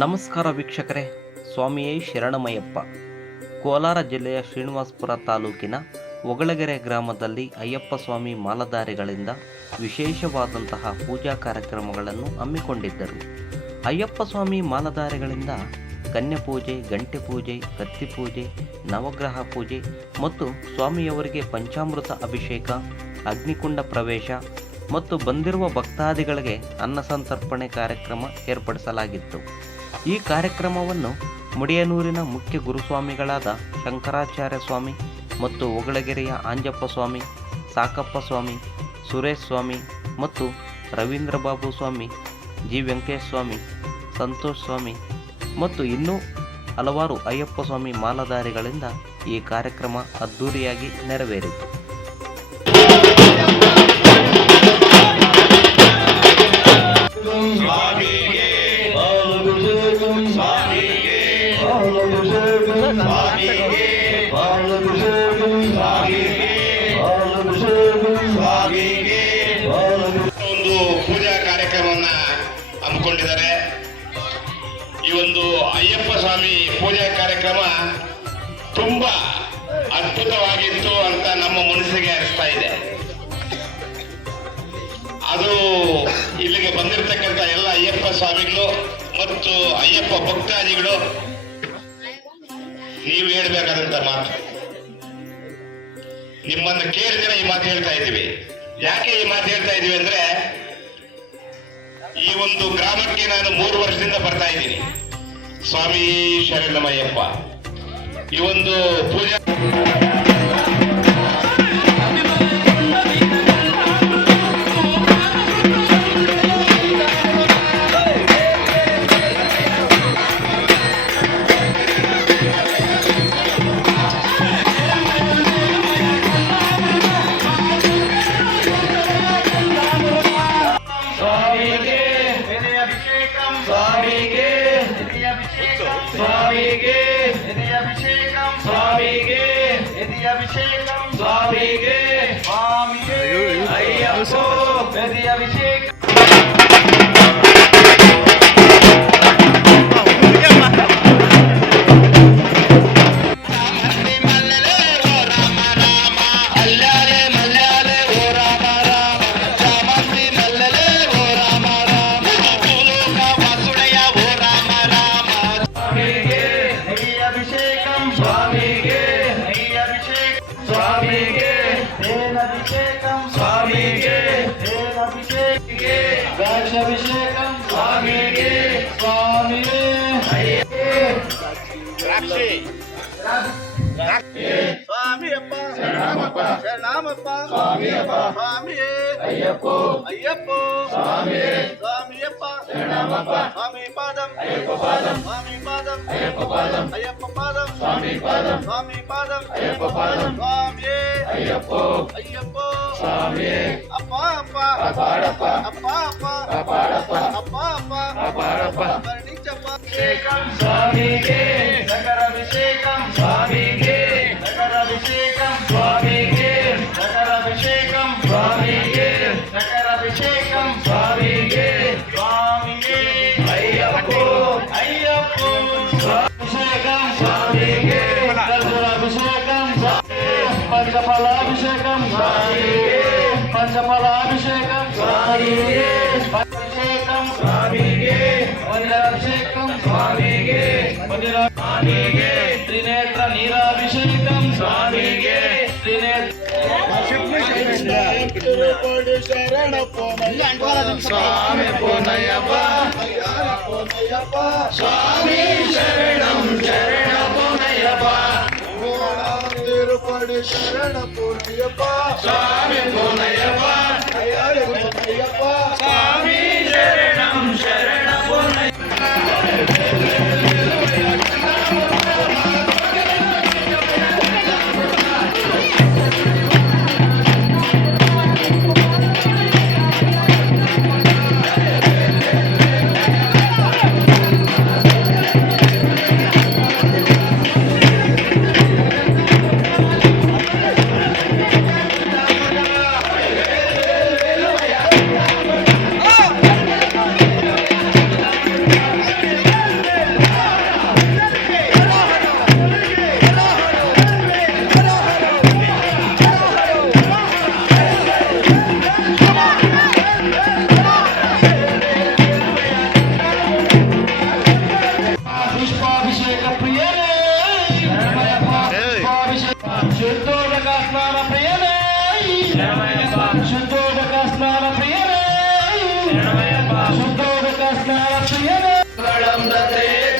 ನಮಸ್ಕಾರ ವೀಕ್ಷಕರೇ, ಸ್ವಾಮಿಯೇ ಶರಣಮಯ್ಯಪ್ಪ. ಕೋಲಾರ ಜಿಲ್ಲೆಯ ಶ್ರೀನಿವಾಸಪುರ ತಾಲೂಕಿನ ಒಗಳಗೆರೆ ಗ್ರಾಮದಲ್ಲಿ ಅಯ್ಯಪ್ಪ ಸ್ವಾಮಿ ಮಾಲಧಾರಿಗಳಿಂದ ವಿಶೇಷವಾದಂತಹ ಪೂಜಾ ಕಾರ್ಯಕ್ರಮಗಳನ್ನು ಹಮ್ಮಿಕೊಂಡಿದ್ದರು. ಅಯ್ಯಪ್ಪ ಸ್ವಾಮಿ ಮಾಲಧಾರಿಗಳಿಂದ ಕನ್ಯೆ ಪೂಜೆ, ಗಂಟೆ ಪೂಜೆ, ಕತ್ತಿ ಪೂಜೆ, ನವಗ್ರಹ ಪೂಜೆ ಮತ್ತು ಸ್ವಾಮಿಯವರಿಗೆ ಪಂಚಾಮೃತ ಅಭಿಷೇಕ, ಅಗ್ನಿಕುಂಡ ಪ್ರವೇಶ ಮತ್ತು ಬಂದಿರುವ ಭಕ್ತಾದಿಗಳಿಗೆ ಅನ್ನ ಸಂತರ್ಪಣೆ ಕಾರ್ಯಕ್ರಮ ಏರ್ಪಡಿಸಲಾಗಿತ್ತು. ಈ ಕಾರ್ಯಕ್ರಮವನ್ನು ಮುಡಿಯನೂರಿನ ಮುಖ್ಯ ಗುರುಸ್ವಾಮಿಗಳಾದ ಶಂಕರಾಚಾರ್ಯ ಸ್ವಾಮಿ ಮತ್ತು ಒಗಳಗೆರೆಯ ಆಂಜಪ್ಪ ಸ್ವಾಮಿ, ಸಾಕಪ್ಪ ಸ್ವಾಮಿ, ಸುರೇಶ್ ಸ್ವಾಮಿ ಮತ್ತು ರವೀಂದ್ರ ಬಾಬು ಸ್ವಾಮಿ, ಜಿ. ವೆಂಕಟೇಶ್ ಸ್ವಾಮಿ, ಸಂತೋಷ್ ಸ್ವಾಮಿ ಮತ್ತು ಇನ್ನೂ ಹಲವಾರು ಅಯ್ಯಪ್ಪ ಸ್ವಾಮಿ ಮಾಲಾಧಾರಿಗಳಿಂದ ಈ ಕಾರ್ಯಕ್ರಮ ಅದ್ಧೂರಿಯಾಗಿ ನೆರವೇರಿತು. ಹಮ್ಮಿಕೊಂಡಿದ್ದಾರೆ. ಈ ಒಂದು ಅಯ್ಯಪ್ಪ ಸ್ವಾಮಿ ಪೂಜಾ ಕಾರ್ಯಕ್ರಮ ತುಂಬಾ ಅದ್ಭುತವಾಗಿತ್ತು ಅಂತ ನಮ್ಮ ಮನಸ್ಸಿಗೆ ಅನಿಸ್ತಾ ಇದೆ. ಅದು ಇಲ್ಲಿಗೆ ಬಂದಿರತಕ್ಕಂತ ಎಲ್ಲ ಅಯ್ಯಪ್ಪ ಸ್ವಾಮಿಗಳು ಮತ್ತು ಅಯ್ಯಪ್ಪ ಭಕ್ತಾದಿಗಳು, ನೀವು ಹೇಳ್ಬೇಕಾದಂತ ಮಾತು. ನಿಮ್ಮನ್ನು ಕೇಳಿದ್ರೆ ಈ ಮಾತು ಹೇಳ್ತಾ ಇದ್ದೀವಿ. ಯಾಕೆ ಈ ಮಾತು ಹೇಳ್ತಾ ಇದ್ದೀವಿ ಅಂದ್ರೆ ಈ ಒಂದು ಗ್ರಾಮಕ್ಕೆ ನಾನು ಮೂರು ವರ್ಷದಿಂದ ಬರ್ತಾ ಇದ್ದೀನಿ. ಸ್ವಾಮಿ ಶರಣಮಯ್ಯಪ್ಪ ಈ ಒಂದು ಪೂಜಾ ಅಭಿಷೇಕಂ ಸ್ವಾಮಿಗೆ ಅಭಿಷೇಕಿಗೆ ಅಭಿಷೇಕಂ ಸ್ವಾಮಿಗೆ ಸ್ವಾಮಿಗೆ ರಾಕ್ಷಿ ಸ್ವಾಮಿಯಪ್ಪ ಶರಣಮಪ್ಪ ಶರಣಮಪ್ಪ ಸ್ವಾಮಿಯಪ್ಪ ಸ್ವಾಮಿಯೇ ಅಯ್ಯಪ್ಪ ಅಯ್ಯಪ್ಪ ಸ್ವಾಮಿಯೇ ಸ್ವಾಮಿಯಪ್ಪ ಶರಣಮಪ್ಪ ಸ್ವಾಮಿ ಪಾದಂ ಅಯ್ಯಪ್ಪ ಪಾದಂ ಸ್ವಾಮಿ ಪಾದಂ ಅಯ್ಯಪ್ಪ ಪಾದಂ ಅಯ್ಯಪ್ಪ ಪಾದಂ ಸ್ವಾಮಿ ಪಾದಂ ಸ್ವಾಮಿ ಪಾದಂ ಅಯ್ಯಪ್ಪ ಪಾದಂ ಸ್ವಾಮಿಯೇ ಅಯ್ಯಪ್ಪ ஐயப்போ. ஐயப்போ. சுவாமியே அப்பா அப்பா. அப்பாடப்பா. அப்பா அப்பா. அப்பாடப்பா. அப்பா அப்பா. அப்பாடப்பா. நீச்சப்பா சுவாமி கே ಪಂಚಫಲಾಭಿಷೇಕಂ ಸ್ವಾಮಿಗೆ ಅಭಿಷೇಕಂ ಸ್ವಾಮಿಗೆ ಅಭಿಷೇಕಂ ಸ್ವಾಮಿಗೆ ಸ್ವಾಮಿಗೆ ತ್ರಿನೇತ್ರ ನೀರಾಭಿಷೇಕಂ ಸ್ವಾಮಿಗೆ ಸ್ವಾಮಿ ಪೂನಯ್ಯಪ್ಪ ಸ್ವಾಮಿ நாடு சரண போனையப்பா சாமி போனையப்பா ஐயாரு போனையப்பா சாமி சரணம்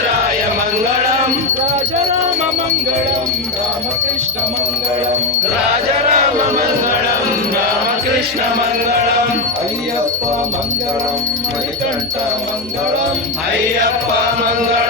त्राय मङ्गलम् राजराममङ्गलम् रामकृष्णमङ्गलम् राजराममङ्गलम् रामकृष्णमङ्गलम् अय्यप्प मङ्गलम् मणिकण्ठ मङ्गलम् अय्यप्प मङ्गलम्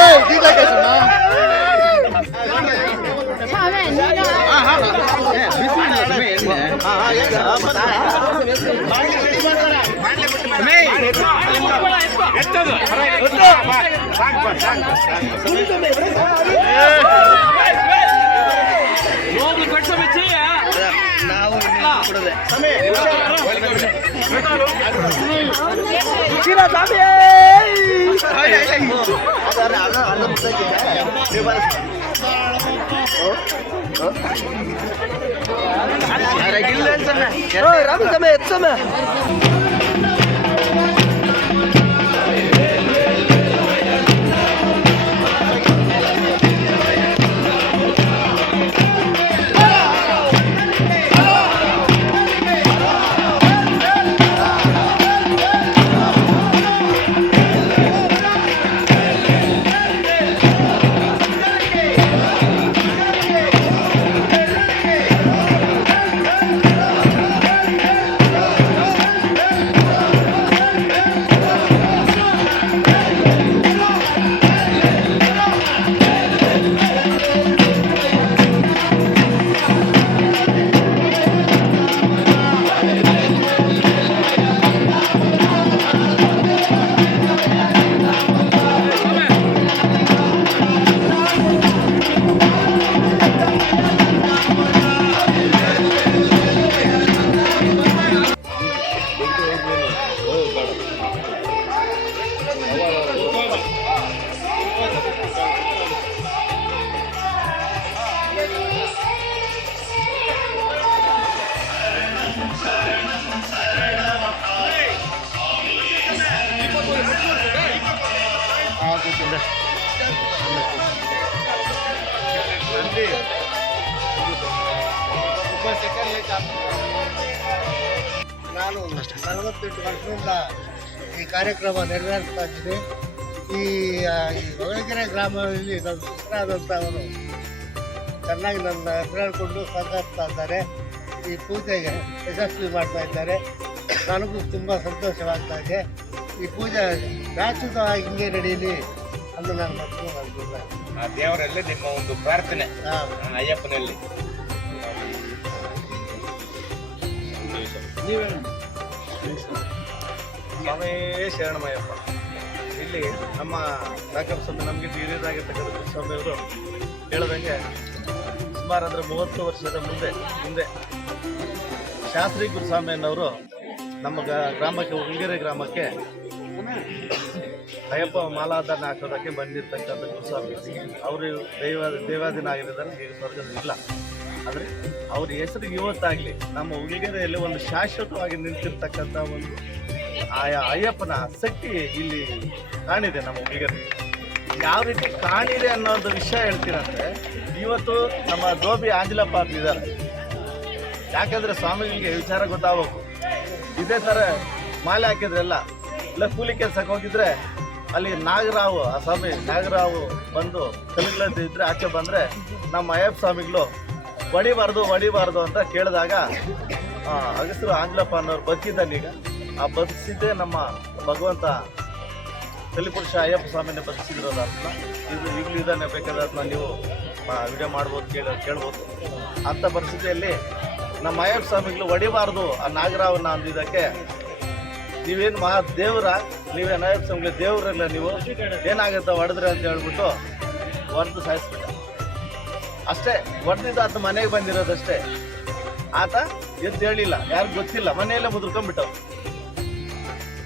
ஏய் டீடா கேசனா எட்டது ಸಮಯ ತುಂಬಾ ಹಾಕ್ಬೇಡ ಏ ಇದಿದಾಗೆ ಸಮಯ ನಾನು ನಲವತ್ತೆಂಟು ವರ್ಷದಿಂದ ಈ ಕಾರ್ಯಕ್ರಮ ನೆರವೇರಿಸ್ತಾ ಇದ್ದೀನಿ. ಈ ಹೊಳಗೆರೆ ಗ್ರಾಮದಲ್ಲಿ ನನ್ನ ಅವರು ಚೆನ್ನಾಗಿ ನನ್ನ ಹೆಸರಾಡಿಕೊಂಡು ಸಹಕರಿಸ್ತಾ ಇದ್ದಾರೆ. ಈ ಪೂಜೆಗೆ ಯಶಸ್ವಿ ಮಾಡ್ತಾ ಇದ್ದಾರೆ. ನನಗೂ ತುಂಬ ಸಂತೋಷವಾಗ್ತಾ ಇದೆ. ಈ ಪೂಜೆ ಶಾಶ್ವತವಾಗಿ ಹಿಂಗೆ ನಡೀಲಿ ಅಂತ ನಾನು ಮಾಡ್ತಿಲ್ಲ ಆ ದೇವರಲ್ಲಿ ನಿಮ್ಮ ಒಂದು ಪ್ರಾರ್ಥನೆ ಅಯ್ಯಪ್ಪನಲ್ಲಿ. ಸ್ವಾಮಿ ಶರಣಮಯಪ್ಪ ಇಲ್ಲಿ ನಮ್ಮ ಡಾಕ್ಟರ್ ಸ್ವಾಮಿ ನಮಗೆ ಹಿರಿಯರಾಗಿರ್ತಕ್ಕಂಥ ಸ್ವಾಮಿಯವರು ಹೇಳದಂಗೆ ಸುಮಾರು ಅಂದರೆ ಮೂವತ್ತು ವರ್ಷದ ಮುಂದೆ ಮುಂದೆ ಶಾಸ್ತ್ರಿ ಗುರುಸ್ವಾಮಿ ಅನ್ನೋರು ನಮ್ಮ ಗ್ರಾಮಕ್ಕೆ ಉಂಗೇರಿ ಗ್ರಾಮಕ್ಕೆ ಅಯ್ಯಪ್ಪ ಮಾಲಾಧಾರಣ ಹಾಕೋದಕ್ಕೆ ಬಂದಿರ್ತಕ್ಕಂಥ ಗುರುಸ್ವಾಮಿ. ಅವರು ದೈವ, ದೇವಾದಿನ ಆಗಿರೋದನ್ನು ಈಗ ಸ್ವರ್ಗದಲ್ಲಿ ಇಲ್ಲ ಆದರೆ ಅವ್ರ ಹೆಸರು ಇವತ್ತಾಗಲಿ, ನಮ್ಮ ಉಳಿಗೆರೆಯಲ್ಲಿ ಒಂದು ಶಾಶ್ವತವಾಗಿ ನಿಂತಿರ್ತಕ್ಕಂಥ ಒಂದು ಆಯಾ ಅಯ್ಯಪ್ಪನ ಆಸಕ್ತಿ ಇಲ್ಲಿ ಕಾಣಿದೆ ನಮ್ಮ ಉಳಿಗೆರೆ ಯಾವ ರೀತಿ ಕಾಣಿದೆ ಅನ್ನೋ ಒಂದು ವಿಷಯ ಹೇಳ್ತೀರಂದ್ರೆ ಇವತ್ತು ನಮ್ಮ ಗೋಬಿ ಆಂಜಲಪ್ಪ ಅಂತ ಇದ್ದಾರೆ. ಯಾಕಂದ್ರೆ ಸ್ವಾಮಿಗಳಿಗೆ ವಿಚಾರ ಗೊತ್ತಾಗಬೇಕು. ಇದೇ ಥರ ಮಾಲೆ ಹಾಕಿದ್ರೆಲ್ಲ, ಇಲ್ಲ ಕೂಲಿ ಕೆಲ್ಸಕ್ಕೆ ಹೋಗಿದ್ರೆ ಅಲ್ಲಿ ನಾಗರಾವು, ಆ ಸ್ವಾಮಿ ನಾಗರಾವು ಬಂದು ಕಲಿಗ್ಲದ್ದು ಇದ್ರೆ ಆಚೆ ಬಂದರೆ ನಮ್ಮ ಅಯ್ಯಪ್ಪ ಸ್ವಾಮಿಗಳು ಹೊಡಿಬಾರ್ದು ಹೊಡಿಬಾರ್ದು ಅಂತ ಕೇಳಿದಾಗ ಅಗಸರು ಆಂಗ್ಲಪ್ಪ ಅನ್ನೋರು ಈಗ ಆ ಬದುಕಿಸಿದ್ದೇ ನಮ್ಮ ಭಗವಂತ ಕಲಿಪುರುಷ ಅಯ್ಯಪ್ಪ ಸ್ವಾಮಿನೇ ಬದುಕಿಸಿದ್ರು ಇದು ಈಗಲೂ ಇದನ್ನೇ ನೀವು ವಿಡಿಯೋ ಮಾಡ್ಬೋದು, ಕೇಳ, ಕೇಳ್ಬೋದು. ಅಂಥ ಪರಿಸ್ಥಿತಿಯಲ್ಲಿ ನಮ್ಮ ಅಯ್ಯಪ್ಪ ಸ್ವಾಮಿಗಳು ಹೊಡಿಬಾರ್ದು ಆ ನಾಗರಾವನ್ನ ಅಂದಿದ್ದಕ್ಕೆ ನೀವೇನು ಮಹಾ ದೇವರ ನೀವೇನು ಅಯ್ಯಪ್ಪ ಸ್ವಾಮಿಗಳು ದೇವರಲ್ಲ ನೀವು? ಏನಾಗುತ್ತೆ, ಹೊಡೆದ್ರೆ ಅಂತ ಹೇಳ್ಬಿಟ್ಟು ಹೊಡೆದು ಸಾಯಿಸ್ಬಿಟ್ಟ ಅಷ್ಟೇ ಹೊಡೆದಿದ್ದು ಆತ ಮನೆಗೆ ಬಂದಿರೋದಷ್ಟೇ. ಆತ ಎದ್ದು ಹೇಳಿಲ್ಲ ಯಾರು ಗೊತ್ತಿಲ್ಲ, ಮನೆಯಲ್ಲೇ ಮುದ್ರಕೊಂಡ್ಬಿಟ್ಟವ್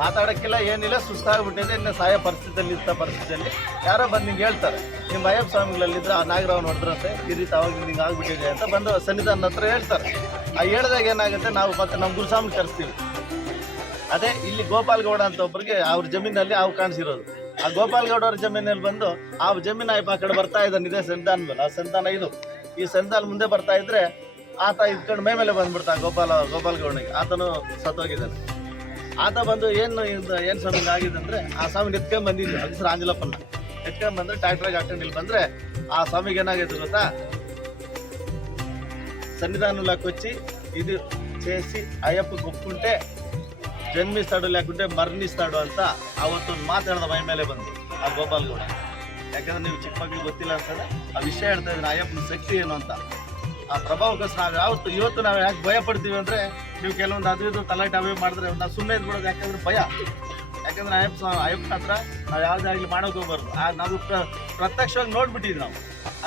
ಮಾತಾಡಕ್ಕಿಲ್ಲ ಏನಿಲ್ಲ, ಸುಸ್ತಾಗ್ಬಿಟ್ಟಿದೆ, ಇನ್ನು ಸಾಯ ಪರಿಸ್ಥಿತಿಯಲ್ಲಿ ಇಂಥ ಪರಿಸ್ಥಿತಿಯಲ್ಲಿ ಯಾರೋ ಬಂದು ನಿಂಗೆ ಹೇಳ್ತಾರೆ. ನಿಮ್ಮ ಅಯ್ಯಪ್ಪ ಸ್ವಾಮಿಗಳಲ್ಲಿದ್ದರೆ ಆ ನಾಗರಾವ್ ನೋಡಿದ್ರಂತೆ ಈ ರೀತಿ ಅವಾಗ ನಿಂಗೆ ಆಗ್ಬಿಟ್ಟಿದೆ ಅಂತ ಬಂದು ಸನ್ನಿಧಾನ ಹತ್ರ ಹೇಳ್ತಾರೆ. ಆ ಹೇಳಿದಾಗ ಏನಾಗುತ್ತೆ, ನಾವು ಮತ್ತೆ ನಮ್ಮ ಗುರುಸ್ವಾಮಿ ಕರೆಸ್ತೀವಿ. ಅದೇ, ಇಲ್ಲಿ ಗೋಪಾಲ್ ಗೌಡ ಅಂತ ಒಬ್ಬರಿಗೆ ಅವ್ರ ಜಮೀನಲ್ಲಿ ಅವು ಕಾಣಿಸಿರೋದು. ಆ ಗೋಪಾಲ್ ಗೌಡ ಅವ್ರ ಜಮೀನಲ್ಲಿ ಬಂದು ಆ ಜಮೀನು ಆಯ್ತು ಆ ಕಡೆ ಬರ್ತಾ ಇದ್ದಾನೆ ಇದೇ ಸಂಧಾನ ಮೇಲೆ ಆ ಸಂಧಾನ ಇದು ಈ ಸಂಧಾನ ಮುಂದೆ ಬರ್ತಾ ಇದ್ರೆ ಆತ ಇದ್ಕೊಂಡು ಮೈ ಮೇಲೆ ಬಂದ್ಬಿಡ್ತಾ ಗೋಪಾಲ ಗೋಪಾಲ್ ಗೌಡನಿಗೆ ಆತನು ಸತ್ತೋಗಿದ್ದಾನೆ ಆತ ಬಂದು ಏನು ಇದು ಏನು ಸ್ವಾಮಿ ಆಗಿದೆ ಅಂದ್ರೆ ಆ ಸ್ವಾಮಿ ಎತ್ಕೊಂಡ್ ಬಂದಿದ್ದು ಹೆಸರು ಆಂಜಲಪ್ಪನ ಎತ್ಕೊಂಡ್ ಬಂದ್ರೆ ಟ್ರ್ಯಾಕ್ಟರ್ಗೆ ಹಾಕೊಂಡು ಇಲ್ಲಿ ಬಂದ್ರೆ ಆ ಸ್ವಾಮಿಗೆ ಏನಾಗೈತೆ ಗೊತ್ತಾ సన్నిధానంలో వచ్చి ఇది చేసి అయ్యప్ప ఒప్పుకుంటే ಜನ್ಮಿಸ್ತಾಡು ಲ್ಯಾಕುಂಟೆ ಮರಣಿಸ್ತಾಡು ಅಂತ ಅವತ್ತೊಂದು ಮಾತಾಡಿದ ಮೈ ಮೇಲೆ ಬಂತು ಆ ಗೋಪಾಲ್ ಗೌಡ. ಯಾಕಂದ್ರೆ ನೀವು ಚಿಕ್ಕ ಮಕ್ಕಳಿಗೆ ಗೊತ್ತಿಲ್ಲ ಅಂತಂದ್ರೆ ಆ ವಿಷಯ ಹೇಳ್ತಾ ಇದ್ರೆ ಅಯ್ಯಪ್ಪನ ಶಕ್ತಿ ಏನು ಅಂತ. ಆ ಪ್ರಭಾವ ನಾವು ಯಾವತ್ತು ಇವತ್ತು ನಾವು ಯಾಕೆ ಭಯ ಪಡ್ತೀವಿ ಅಂದ್ರೆ ನೀವು ಕೆಲವೊಂದು ಅದು ಇದು ತಲಾಟೆ ಅವೇ ಮಾಡಿದ್ರೆ ನಾವು ಸುಮ್ಮನೆ ಇದ್ಬಿಡೋದು ಯಾಕಂದ್ರೆ ಭಯ. ಯಾಕಂದ್ರೆ ಅಯ್ಯಪ್ಪ ಅಯ್ಯಪ್ಪನ ಹತ್ರ ನಾವು ಯಾವುದೇ ಮಾಡೋದು ಮಾಡೋಕೆ ಹೋಗ್ಬಾರ್ದು. ಆ ನಾವು ಪ್ರತ್ಯಕ್ಷವಾಗಿ ನೋಡ್ಬಿಟ್ಟಿದ್ವಿ ನಾವು.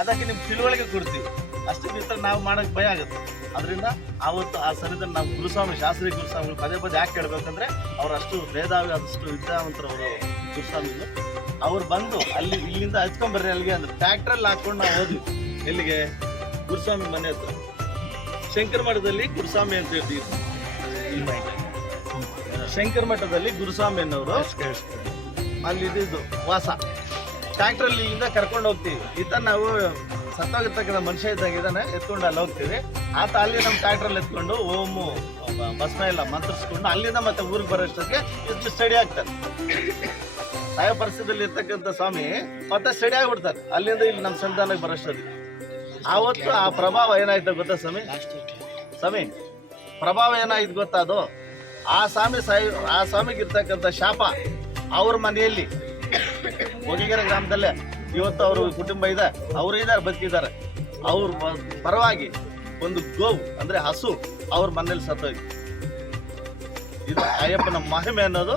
ಅದಕ್ಕೆ ನಿಮ್ಗೆ ತಿಳುವಳಿಕೆ ಕೊಡ್ತೀವಿ. ಅಷ್ಟು ಬಿಟ್ಟರೆ ನಾವು ಮಾಡೋಕ್ಕೆ ಭಯ ಆಗುತ್ತೆ. ಅದರಿಂದ ಆವತ್ತು ಆ ಸನ್ನಿಧಾನ ನಾವು ಗುರುಸ್ವಾಮಿ ಶಾಸ್ತ್ರಿ ಗುರುಸ್ವಾಮಿಗಳು ಪದೇ ಪದೇ ಯಾಕೆ ಹೇಳ್ಬೇಕಂದ್ರೆ ಅವ್ರು ಅಷ್ಟು ಮೇಧಾವಿ ಆದಷ್ಟು ವಿದ್ಯಾವಂತರವರು ಅವರು ಗುರುಸ್ವಾಮಿಗಳು. ಅವ್ರು ಬಂದು ಅಲ್ಲಿ ಇಲ್ಲಿಂದ ಹಚ್ಕೊಂಡ್ಬರ್ರಿ ಅಲ್ಲಿಗೆ ಅಂದ್ರೆ ಟ್ರ್ಯಾಕ್ಟ್ರಲ್ಲಿ ಹಾಕೊಂಡು ನಾವು ಹೋದ್ವಿ. ಎಲ್ಲಿಗೆ? ಗುರುಸ್ವಾಮಿ ಮನೆ ಹತ್ರ. ಶಂಕರ ಮಠದಲ್ಲಿ ಗುರುಸ್ವಾಮಿ ಅಂತ ಹೇಳ್ತೀವಿ. ಶಂಕರ ಮಠದಲ್ಲಿ ಗುರುಸ್ವಾಮಿ ಅನ್ನೋರು ಅಲ್ಲಿ ಇದ್ದಿದ್ದು ವಾಸ. ಟ್ಯಾಕ್ಟ್ರಲ್ಲಿ ಇಲ್ಲಿಂದ ಕರ್ಕೊಂಡು ಹೋಗ್ತೀವಿ. ಈತ ನಾವು ಸತ್ತೋಗಿರ್ತಕ್ಕಂಥ ಮನುಷ್ಯ ಇದ್ದಾಗ ಇದನ್ನ ಎತ್ಕೊಂಡು ಅಲ್ಲಿ ಹೋಗ್ತೀವಿ. ಆತ ಅಲ್ಲಿ ನಮ್ಮ ಟ್ಯಾಕ್ಟ್ರಲ್ಲಿ ಎತ್ಕೊಂಡು, ಓಮು ಬಸ್ನ ಎಲ್ಲ ಮಂತ್ರಿಸ್ಕೊಂಡು ಅಲ್ಲಿಂದ ಮತ್ತೆ ಊರಿಗೆ ಬರೋಷ್ಟೊತ್ತಿಗೆ ಇದು ಸ್ಟಡಿ ಆಗ್ತಾರೆ. ಸಾಯೋ ಪರಿಸ್ಥಿತಿಯಲ್ಲಿ ಇರ್ತಕ್ಕಂಥ ಸ್ವಾಮಿ ಮತ್ತೆ ಸ್ಟಡಿ ಆಗ್ಬಿಡ್ತಾರೆ. ಅಲ್ಲಿಂದ ಇಲ್ಲಿ ನಮ್ಮ ಸಂತಾನಕ್ಕೆ ಬರೋಷ್ಟೊತ್ತಿಗೆ ಆವತ್ತು ಆ ಪ್ರಭಾವ ಏನಾಯ್ತು ಗೊತ್ತಾ ಸ್ವಾಮಿ? ಸ್ವಾಮಿ, ಪ್ರಭಾವ ಏನಾಯ್ತು ಗೊತ್ತಾ ಅದು? ಆ ಸ್ವಾಮಿ ಸಾಯಿ, ಆ ಸ್ವಾಮಿಗೆ ಇರ್ತಕ್ಕಂಥ ಶಾಪ ಅವ್ರ ಮನೆಯಲ್ಲಿ, ಹೊಗಿಗೆರೆ ಗ್ರಾಮದಲ್ಲೇ. ಇವತ್ತು ಅವರು ಕುಟುಂಬ ಇದೆ, ಅವರು ಇದ್ದಾರೆ, ಬದುಕಿದ್ದಾರೆ. ಅವ್ರ ಪರವಾಗಿ ಒಂದು ಗೋವು, ಅಂದ್ರೆ ಹಸು ಅವ್ರ ಮನೇಲಿ ಸತ್ತೋಗಿ ಇದು ಅಯ್ಯಪ್ಪನ ಮಹಿಮೆ ಅನ್ನೋದು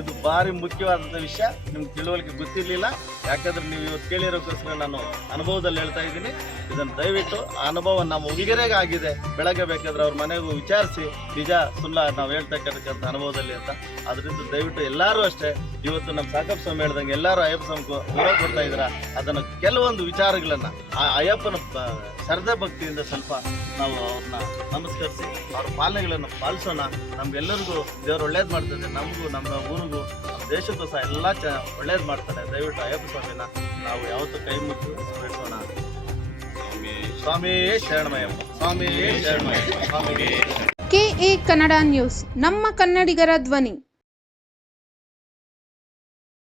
ಇದು ಭಾರಿ ಮುಖ್ಯವಾದಂಥ ವಿಷಯ. ನಿಮ್ಗೆ ತಿಳುವಳಿಕೆ ಗೊತ್ತಿರಲಿಲ್ಲ. ಯಾಕಂದ್ರೆ ನೀವು ಇವತ್ತು ಕೇಳಿರೋಕ್ಕೋಸ್ಕರ ನಾನು ಅನುಭವದಲ್ಲಿ ಹೇಳ್ತಾ ಇದ್ದೀನಿ. ಇದನ್ನು ದಯವಿಟ್ಟು ಆ ಅನುಭವ ನಮ್ಮ ಹುಡುಗರಿಗೆ ಆಗಿದೆ. ಬೆಳಗ್ಗೆ ಬೇಕಾದ್ರೆ ಅವ್ರ ಮನೆಗೂ ವಿಚಾರಿಸಿ. ನಿಜ, ಸುಳ್ಳ ನಾವು ಹೇಳ್ತಕ್ಕಂಥ ಅನುಭವದಲ್ಲಿ ಅಂತ. ಅದರಿಂದ ದಯವಿಟ್ಟು ಎಲ್ಲರೂ ಅಷ್ಟೇ, ಇವತ್ತು ನಮ್ಮ ಸಾಕಪ್ಪ ಸ್ವಾಮಿ ಹೇಳ್ದಂಗೆ ಎಲ್ಲರೂ ಅಯ್ಯಪ್ಪ ಸ್ವಾಮಿ ಗೌರವ ಕೊಡ್ತಾ ಇದ್ದೀರಾ? ಅದನ್ನು ಕೆಲವೊಂದು ವಿಚಾರಗಳನ್ನು, ಆ ಅಯ್ಯಪ್ಪನ ಶ್ರದ್ಧೆ ಭಕ್ತಿಯಿಂದ ಸ್ವಲ್ಪ ನಾವು ಅವ್ರನ್ನ ನಮಸ್ಕರಿಸಿ, ಅವ್ರ ಪಾಲನೆಗಳನ್ನು ಪಾಲಿಸೋಣ. ನಮ್ಗೆಲ್ಲರಿಗೂ ದೇವರು ಒಳ್ಳೇದು ಮಾಡ್ತದೆ. ನಮಗೂ, ನಮ್ಮ ಊರಿಗೂ ದೇಶಕ್ಕೂ ಸಹ ಎಲ್ಲ ಚ ಒಳ್ಳೇದು ಮಾಡ್ತಾರೆ. ದಯವಿಟ್ಟು ಅಯ್ಯಪ್ಪ ಸ್ವಾಮಿನ ನಾವು ಯಾವತ್ತೂ ಕೈ ಮುಚ್ಚು ಸ್ಮರಿಸೋಣ ಸ್ವಾಮಿ. ಶರಣಮಯಪ್ಪ ಸ್ವಾಮಿ ಶರಣಮಯ ಸ್ವಾಮಿ ಕೆಎ ಕನ್ನಡ ನ್ಯೂಸ್. ನಮ್ಮ ಕನ್ನಡಿಗರ ಧ್ವನಿ.